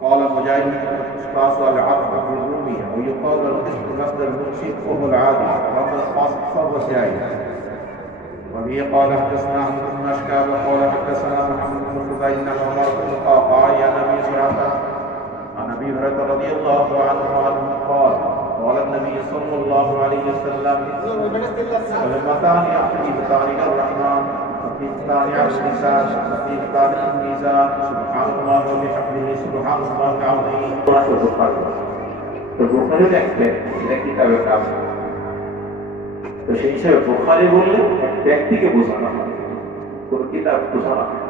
وقال مجاهد القسطاس والعقد بالرومية ويقال القسط مصدر المنشئ وهو العادي وأما القاسط فهو سائل. وبه قال حدثنا احمد بن اشكال وقال حدثنا محمد بن فضيل بن عمر بن القعقاع عن ابي زرعه عن ابي هريره رضي الله عنه قال قال النبي صلى الله عليه وسلم كلمتان يحببان الى الرحمن خفيفتان على اللسان خفيفتان في الميزان سبحان الله وبحمده سبحان الله العظيم. তো বুখারী দেখবেন এটা কিতাবের নাম। তো সেই হিসাবে বুখারী বললে ব্যক্তিকে বোঝানো হয়, কোন কিতাব বোঝানো হয়।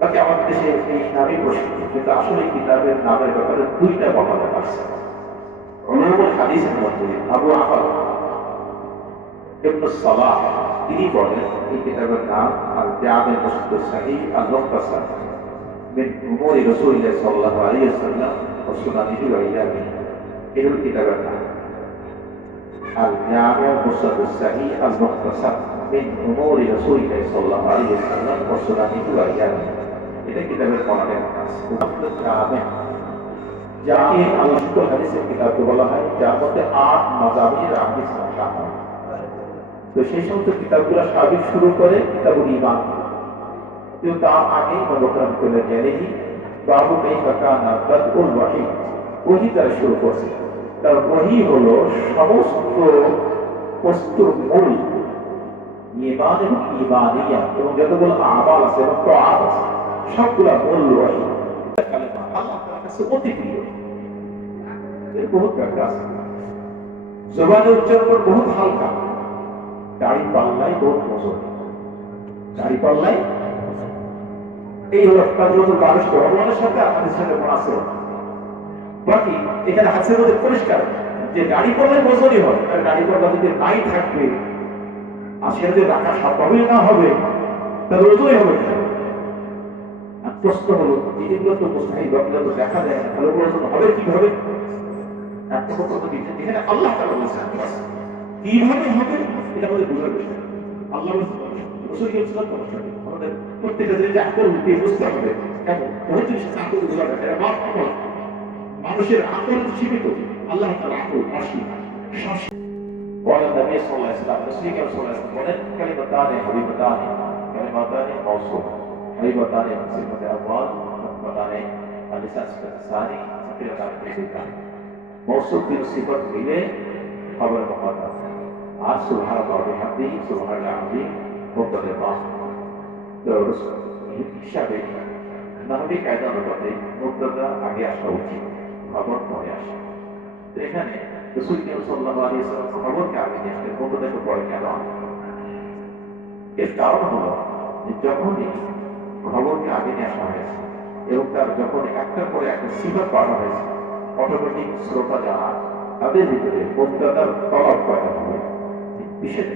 বাকি আমাদের দেশে এই নামই প্রসিদ্ধ, কিন্তু আসলে কিতাবের নামের ব্যাপারে দুইটা মতামত আছে। উলামায়ে হাদিসের মধ্যে আবু আহমদ ইবনে সালাহ তিনি বলেন এই কিতাবের নাম আল জামি' মুসনাদ সাহিহ আল মুখতাসার মিন উমুরি রাসূলিল্লাহ সাল্লাল্লাহু আলাইহি ওয়াসাল্লাম ওয়া সুনানিহি ওয়া ইলামিহি। এই কিতাবের নাম আল জামি' মুসনাদ সাহিহ আল মুখতাসার মিন উমুরি রাসূলিল্লাহ সাল্লাল্লাহু আলাইহি ওয়াসাল্লাম ওয়া সুনানিহি ওয়া ইলামিহি। এটা কিতাবের কন্টেন্ট আছে। জামি' যাকে আল্লাহ হাদিসের কিতাবকে বলা হয়, যার মধ্যে ৮ মাযাহিবের হাদিস থাকা হয়। তো সেই সমস্ত কিতাবগুলো সাবিক শুরু করে কিতাবুল ঈমান, কিন্তু তার আগে মনোগ্রাম করে জেনেহি বাবু কাইফা কানা বাদউল ওয়াহী, ওহী দ্বারা শুরু করছে। তার ওহী হলো সমস্ত বস্তুর মূল, ঈমান এবং ঈমানিয়া এবং যতগুলো আমাল আছে এবং তাআত আছে সবগুলা মূল ওহী। আল্লাহ তাআলার কাছে অতি প্রিয়, এর বহুত ব্যাখ্যা আছে। জবানে উচ্চারণ বহুত হালকা, দাড়ি পাল্লাই বহুত ওজন, দাড়ি পাল্লাই এই হলো কাজগুলো মানুষ ভগবানের সাথে আপনাদের সাথে আছে। বাকি এখানে হাতের মধ্যে পরিষ্কার যে দাড়ি পাল্লাই ওজনই হয়, আর দাড়ি পাল্লা যদি নাই থাকবে আর সেটা যদি রাখা স্বাভাবিক না হবে তাহলে ওজনই হবে। প্রশ্ন হলো এগুলো তো মুস্তাহিল, বাকিগুলো তো দেখা যায় না, তাহলে ওজন হবে কিভাবে? এখানে আল্লাহ তাআলা বলেছেন কিভাবে হবে এটা আমাদের বোঝার বিষয়। আল্লাহ রাসূলের আমাদের প্রত্যেকটা জিনিস আকল দিয়ে বুঝতে হবে। কেন বহুত জিনিস আকল বোঝা যায়, এটা মাফ আমল, মানুষের আকল সীমিত, আল্লাহ তাআলা আকল অসীম। قال النبي صلى الله عليه وسلم رسول الله صلى الله عليه وسلم বলেন কালিমাতানি হাবিবাতানি কালিমাতানি মাওসুফ হাবিবাতানি সিফাতে আওয়াল হাবিবাতানি আলিসান সানি সিফাতানি সিফাতানি মওসুফ বিল সিফাত মিলে খবর মুকাদ্দাস আর সুবহানাল্লাহ ওয়া বিহামদিহি সুবহানাল আযীম মুবতাদা বাহ। তো হিসাবে নাহবি কায়দা অনুপাতে মুবতাদা আগে আসা উচিত, খবর পরে আসে। তো এখানে রাসূল সাল্লাল্লাহু আলাইহি ওয়াসাল্লাম খবরকে আগে নিয়ে আসলেন, মুবতাদাকে পরে কেন? এর কারণ হলো যে যখনই খবরকে আগে নিয়ে আসা হয়েছে এবং তার যখন একটার পরে একটা সিফাত পাওয়া হয়েছে, অটোমেটিক শ্রোতা যারা তাদের ভিতরে মুবতাদার তলব করা হবে, বিশেষ